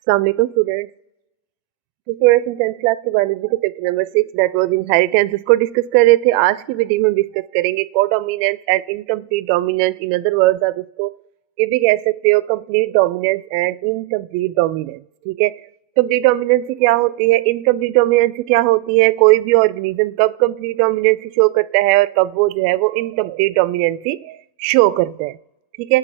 अस्सलाम वालेकुम स्टूडेंट्स। तो स्टूडेंट्स इन 10th क्लास के बायोलॉजी के chapter number 6 that was inheritance उसको डिस्कस कर रहे थे। आज की वीडियो में हम डिस्कस करेंगे codominance and incomplete dominance. In other words आप इसको ये भी कह सकते हो complete dominance and incomplete dominance. ठीक है, कंप्लीट डोमिनेंसी क्या होती है, इनकम्प्लीट डोमिनेंसी क्या होती है, कोई भी ऑर्गेनिज्म कब कंप्लीट डोमिनेंसी शो करता है और कब वो जो है वो इनकम्प्लीट डोमिनेंसी शो करता है। ठीक है,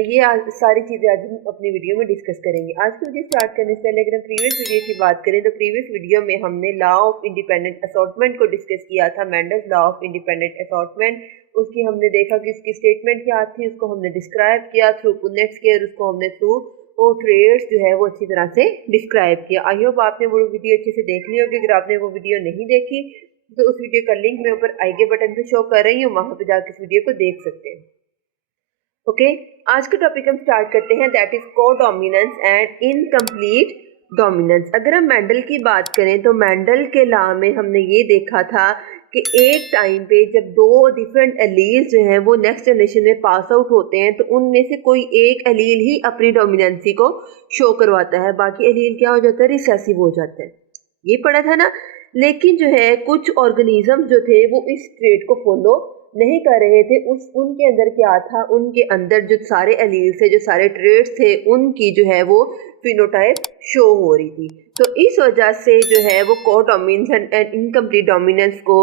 ये आज सारी चीज़ें आज हम अपनी वीडियो में डिस्कस करेंगे। आज की वीडियो स्टार्ट करने से पहले अगर हम प्रीवियस वीडियो की बात करें तो प्रीवियस वीडियो में हमने लॉ ऑफ इंडिपेंडेंट असॉर्टमेंट को डिस्कस किया था, Mendel's law of independent assortment. उसकी हमने देखा कि इसकी स्टेटमेंट क्या थी, उसको हमने डिस्क्राइब किया थ्रू पुनेट स्केयर, उसको हमने थ्रू वो ट्रेड्स जो है वो अच्छी तरह से डिस्क्राइब किया। आई होप आपने वो वीडियो अच्छे से देख ली होगी। अगर आपने वो वीडियो नहीं देखी तो उस वीडियो का लिंक मैं ऊपर आई के बटन पे शो कर रही हूँ, वहां पे जाकर इस वीडियो को देख सकते हैं। ओके, आज का टॉपिक हम स्टार्ट करते हैं, that is codominance and incomplete dominance. अगर हम मेंडल की बात करें तो मेंडल के लॉ में हमने ये देखा था कि एक टाइम पे जब दो डिफरेंट एलील्स जो हैं वो नेक्स्ट जनरेशन में पास आउट होते हैं तो उनमें से कोई एक एलील ही अपनी डोमिनेंसी को शो करवाता है, बाकी एलील क्या हो जाता है, रिसेसिव हो जाता है। ये पढ़ा था ना। लेकिन जो है कुछ ऑर्गेनिज्म जो थे वो इस ट्रेट को फॉलो नहीं कर रहे थे। उनके अंदर क्या था, उनके अंदर जो सारे एलील्स थे, जो सारे ट्रेट्स थे, उनकी जो है वो फिनोटाइप शो हो रही थी। तो इस वजह से जो है वो कोडोमिनेंस एंड इनकम्प्लीट डोमिनेंस को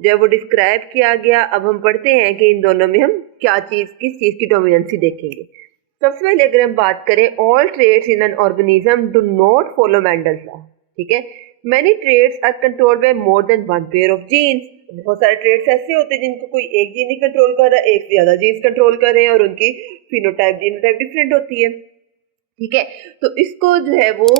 जो है वो डिस्क्राइब किया गया। अब हम पढ़ते हैं कि इन दोनों में हम किस चीज़ की डोमिनेंसी देखेंगे। सबसे पहले अगर हम बात करें, all traits in an organism do not follow Mendel's law. ठीक है, many traits are controlled by more than one pair of genes. बहुत सारे ट्रेट्स ऐसे होते हैं जिनको कोई एक जीन ही कंट्रोल कर रहा है, एक से ज्यादा जीन्स कंट्रोल कर रहे हैं और उनकी फिनोटाइप जीनोटाइप डिफरेंट होती है। ठीक है, तो इसको जो है वो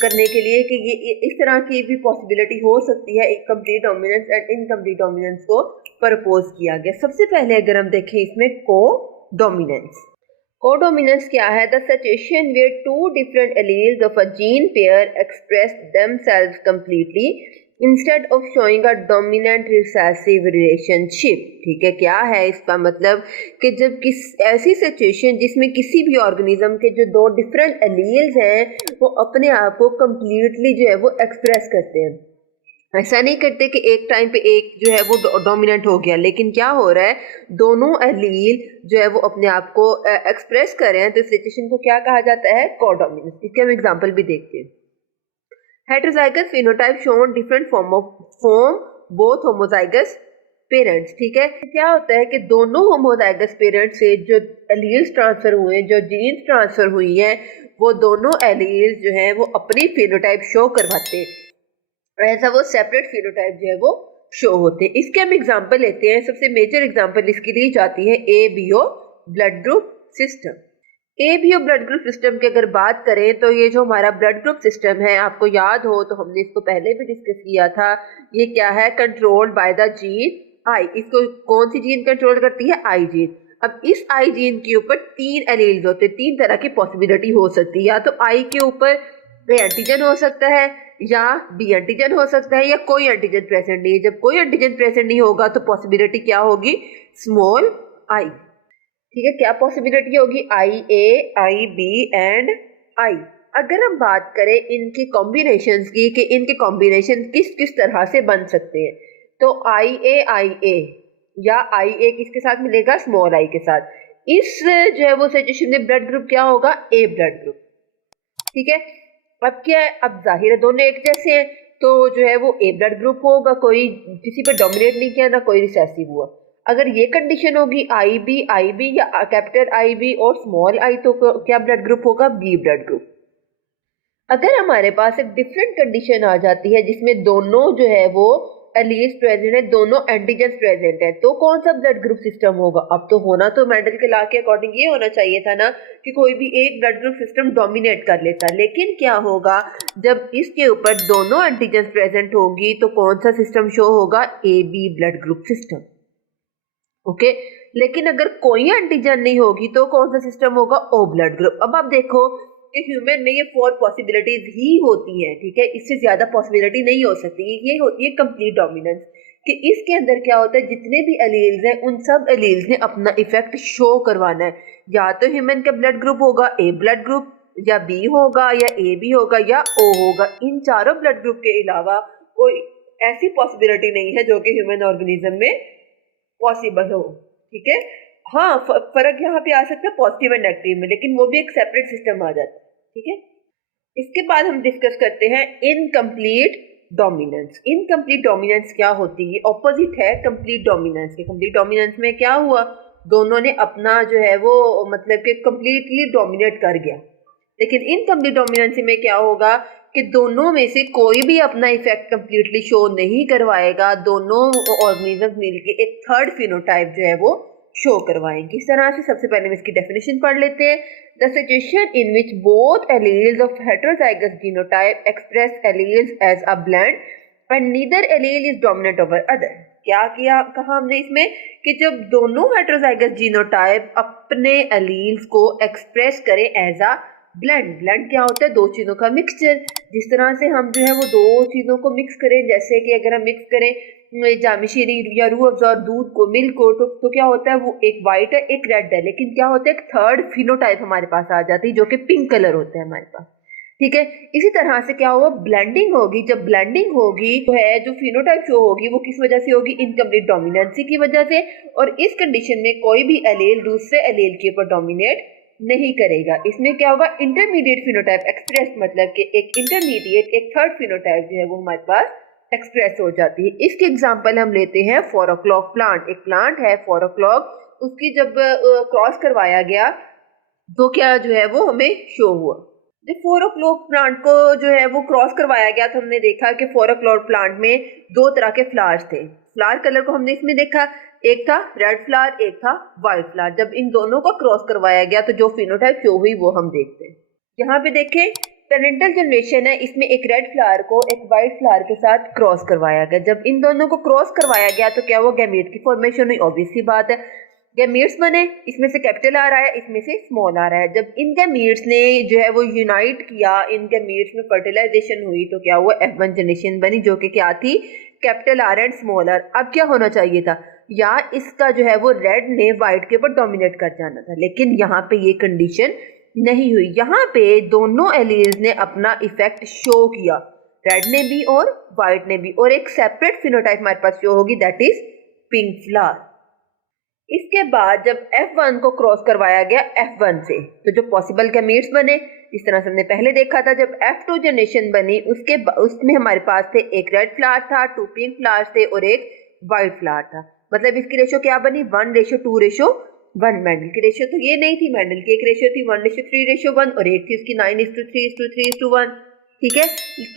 करने के लिए कि ये इस तरह की भी पॉसिबिलिटी हो सकती है, एक complete dominance and incomplete dominance को प्रपोज किया गया। सबसे पहले अगर हम देखें इसमें कोडोमिनेंस, कोडोमिनेंस क्या है, the situation where two different alleles of a gene pair express themselves completely instead of showing a dominant recessive relationship. ठीक है, क्या है इसका मतलब कि जब ऐसी सिचुएशन जिसमें किसी भी ऑर्गेनिज्म के जो दो डिफरेंट एलील्स हैं वो अपने आप को कंप्लीटली जो है वो एक्सप्रेस करते हैं। ऐसा नहीं करते कि एक टाइम पे एक जो है वो डोमिनेंट हो गया, लेकिन क्या हो रहा है, दोनों एलील जो है वो अपने आप को एक्सप्रेस कर रहे हैं। तो इस सिचुएशन को क्या कहा जाता है, कोडोमिनेंस। इसके हम एग्जांपल भी देखते हैं। Heterozygous phenotype shown different form both homozygous parents. ठीक है, क्या होता है कि दोनों होमोजाइगस पेरेंट्स से जो एलील्स ट्रांसफर हुए, जो जीन्स ट्रांसफर हुई हैं, वो दोनों एलील्स जो हैं वो अपनी फिनोटाइप शो करवाते हैं। ऐसा वो सेपरेट फिनोटाइप जो है वो शो होते हैं। इसके हम एग्जांपल लेते हैं। सबसे मेजर एग्जांपल इसकी दी जाती है ABO blood group system. ABO blood group system की अगर बात करें तो ये जो हमारा ब्लड ग्रुप सिस्टम है, आपको याद हो तो हमने इसको पहले भी डिस्कस किया था। ये क्या है, controlled by the gene I. इसको कौन सी जीन कंट्रोल करती है, आई जीन। अब इस आई जीन के ऊपर तीन एलील्स होते हैं, तीन तरह की पॉसिबिलिटी हो सकती है। या तो आई के ऊपर एंटीजन हो सकता है, या बी एंटीजन हो सकता है, या कोई एंटीजन प्रेजेंट नहीं है। जब कोई एंटीजन प्रेजेंट नहीं होगा तो पॉसिबिलिटी क्या होगी, स्मॉल आई। ठीक है, क्या पॉसिबिलिटी होगी, IA, IB एंड I। अगर हम बात करें इनकी कॉम्बिनेशंस की कि इनके कॉम्बिनेशन किस किस तरह से बन सकते हैं, तो IA या IA किसके साथ मिलेगा, स्मॉल आई के साथ। इस जो है वो सिचुएशन में ब्लड ग्रुप क्या होगा, A ब्लड ग्रुप। ठीक है, अब क्या है, अब जाहिर है दोनों एक जैसे हैं तो जो है वो A ब्लड ग्रुप होगा, कोई किसी पे डोमिनेट नहीं किया, ना कोई रिसेसिव हुआ। अगर ये कंडीशन होगी IB या कैपिटल IB और स्मॉल आई, तो क्या ब्लड ग्रुप होगा, B ब्लड ग्रुप। अगर हमारे पास एक डिफरेंट कंडीशन आ जाती है जिसमें दोनों जो है वो एलील्स प्रेजेंट है, दोनों एंटीजन प्रेजेंट है, तो कौन सा ब्लड ग्रुप सिस्टम होगा। अब तो होना तो मेंडल के लॉ के अकॉर्डिंग ये होना चाहिए था ना कि कोई भी एक ब्लड ग्रुप सिस्टम डोमिनेट कर लेता, लेकिन क्या होगा, जब इसके ऊपर दोनों एंटीजन प्रेजेंट होगी तो कौन सा सिस्टम शो होगा, AB blood group system. Okay, लेकिन अगर कोई एंटीजन नहीं होगी तो कौन सा सिस्टम होगा, O ब्लड ग्रुप। अब आप देखो कि ह्यूमन में ये 4 पॉसिबिलिटीज ही होती हैं। ठीक है, इससे ज्यादा पॉसिबिलिटी नहीं हो सकती। ये होती है कंप्लीट डोमिनेंस, कि इसके अंदर क्या होता है, जितने भी एलील्स हैं उन सब एलील्स ने अपना इफेक्ट शो करवाना है। या तो ह्यूमन का ब्लड ग्रुप होगा A ब्लड ग्रुप, या बी होगा या ए बी होगा या ओ होगा। इन चारों ब्लड ग्रुप के अलावा कोई ऐसी पॉसिबिलिटी नहीं है जो कि ह्यूमन ऑर्गेनिज्म में पॉसिबल हो। ठीक है, हाँ फर्क यहाँ पे आ सकता है पॉजिटिव एंड नेगेटिव में, लेकिन वो भी एक सेपरेट सिस्टम आ जाता है। ठीक है, इसके बाद हम डिस्कस करते हैं इनकम्प्लीट डोमिनेंस। इनकम्प्लीट डोमिनेंस क्या होती है? ऑपोजिट है कंप्लीट डोमिनेंस के। कंप्लीट डोमिनेंस में क्या हुआ, दोनों ने अपना जो है वो मतलब कि कंप्लीटली डोमिनेट कर गया। लेकिन इनकम्प्लीट डोमिनेंस में क्या होगा कि दोनों में से कोई भी अपना इफेक्ट कंप्लीटली शो नहीं करवाएगा, दोनों ऑर्गेनिज्म मिलके एक थर्ड फिनोटाइप जो है वो शो करवाएंगे। किस तरह से? सबसे पहले हम इसकी डेफिनेशन पढ़ लेते हैं। The situation in which both alleles of heterozygous genotype express alleles as a blend and neither allele is dominant over other. क्या किया कहा हमने इसमें कि जब दोनों हेटेरोजाइगस जीनोटाइप अपने एलील्स को एक्सप्रेस करें एज अ ब्लेंड। ब्लेंड क्या होता है? दो चीज़ों का मिक्सचर। जिस तरह से हम जो है वो दो चीज़ों को मिक्स करें, जैसे कि अगर हम मिक्स करें जामिशीरी या रूह अफ़ज़ा दूध को, मिल्क को, तो क्या होता है, वो एक वाइट है एक रेड है, लेकिन क्या होता है एक थर्ड फिनोटाइप हमारे पास आ जाती है जो कि पिंक कलर होता है हमारे पास। ठीक है, इसी तरह से क्या होगा, ब्लेंडिंग होगी। जब ब्लेंडिंग होगी तो है जो फिनोटाइप शो होगी वो किस वजह से होगी? इनकम्प्लीट डोमिनेंसी की वजह से। और इस कंडीशन में कोई भी एलील दूसरे एलील के ऊपर डोमिनेट नहीं करेगा। इसमें क्या होगा? इंटरमीडिएट फिनोटाइप एक्सप्रेस, मतलब कि एक इंटरमीडिएट एक थर्ड फिनोटाइप जो है वो हमारे पास एक्सप्रेस हो जाती है। इसके एग्जांपल हम लेते हैं 4 o'clock प्लांट। एक प्लांट है 4 o'clock, उसकी जब क्रॉस करवाया गया तो क्या जो है वो हमें शो हुआ। जब 4 o'clock प्लांट को जो है वो क्रॉस करवाया गया तो हमने देखा कि 4 o'clock प्लांट में दो तरह के फ्लावर्स थे। फ्लावर कलर को हमने इसमें देखा, एक था रेड फ्लावर, एक था व्हाइट फ्लावर। जब इन दोनों को क्रॉस करवाया गया तो जो फिनोटाइप शो हुई वो हम देखते हैं। यहाँ पे देखें पेरेंटल जनरेशन है, इसमें एक रेड फ्लावर को एक व्हाइट फ्लावर के साथ क्रॉस करवाया गया। जब इन दोनों को क्रॉस करवाया गया तो क्या हुआ? गैमीट की फॉर्मेशन हुई। ऑब्वियस सी बात है, गैमीट्स बने, इसमें से कैपिटल आ रहा है, इसमें से स्मॉल आ रहा है। जब इन गैमीट्स ने जो है वो यूनाइट किया, इन गैमीट्स में फर्टिलाइजेशन हुई तो क्या हुआ? F1 जनरेशन बनी जो कि क्या थी? Capital R and small R. अब क्या होना चाहिए था, या इसका जो है वो रेड ने व्हाइट के ऊपर डोमिनेट कर जाना था, लेकिन यहाँ पे ये कंडीशन नहीं हुई। यहाँ पे दोनों एलील्स ने अपना इफेक्ट शो किया, रेड ने भी और व्हाइट ने भी, और एक सेपरेट फिनोटाइप हमारे पास शो होगी, दैट इज पिंक फ्लावर। इसके बाद जब F1 को क्रॉस करवाया गया F1 से तो जो पॉसिबल गैमीट्स बने, इस तरह से हमने पहले देखा था। जब F2 जनरेशन बनी उसमें हमारे पास थे एक रेड फ्लावर था, 2 पिंक फ्लावर्स थे और एक वाइट फ्लावर था। मतलब इसकी रेशो क्या बनी? 1:2:1। मेंडल की रेशो तो ये नहीं थी, मेंडल की एक रेशो थी 1:3:1 और एक थी उसकी 9:3:3:1। ठीक है,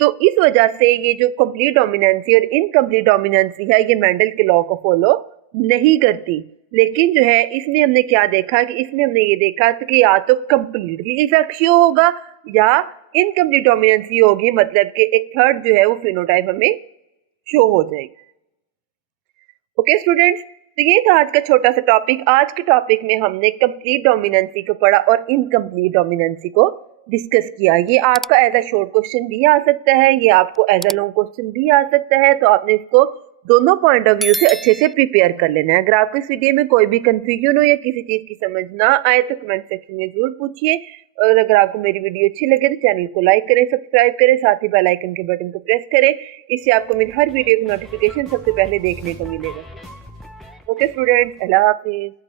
तो इस वजह से ये जो कंप्लीट डोमिनेंसी और इनकम्प्लीट डोमिनेंसी है ये मेंडल के लॉ को फॉलो नहीं करती। लेकिन जो है इसमें हमने क्या देखा कि इसमें हमने ये देखा कि या तो कंप्लीटली इफेक्ट शो होगा या इनकम्प्लीट डोमिनेंसी होगी, मतलब कि एक थर्ड जो है वो फिनोटाइप हमें शो हो जाएगी। ओके स्टूडेंट्स, तो ये था आज का छोटा सा टॉपिक। आज के टॉपिक में हमने कंप्लीट डोमिनेंसी को पढ़ा और इनकम्प्लीट डोमिनेंसी को डिस्कस किया। ये आपका एज अ शॉर्ट क्वेश्चन भी आ सकता है, ये आपको एज अ लॉन्ग क्वेश्चन भी आ सकता है, तो आपने इसको दोनों पॉइंट ऑफ व्यू से अच्छे से प्रिपेयर कर लेना है। अगर आपको इस वीडियो में कोई भी कंफ्यूजन हो या किसी चीज़ की समझ ना आए तो कमेंट सेक्शन में जरूर पूछिए। और अगर आपको मेरी वीडियो अच्छी लगे तो चैनल को लाइक करें, सब्सक्राइब करें, साथ ही बेल आइकन के बटन को प्रेस करें। इससे आपको मेरी हर वीडियो की नोटिफिकेशन सबसे पहले देखने को मिलेगा। ओके स्टूडेंट्स, अल्लाह हाफिज़।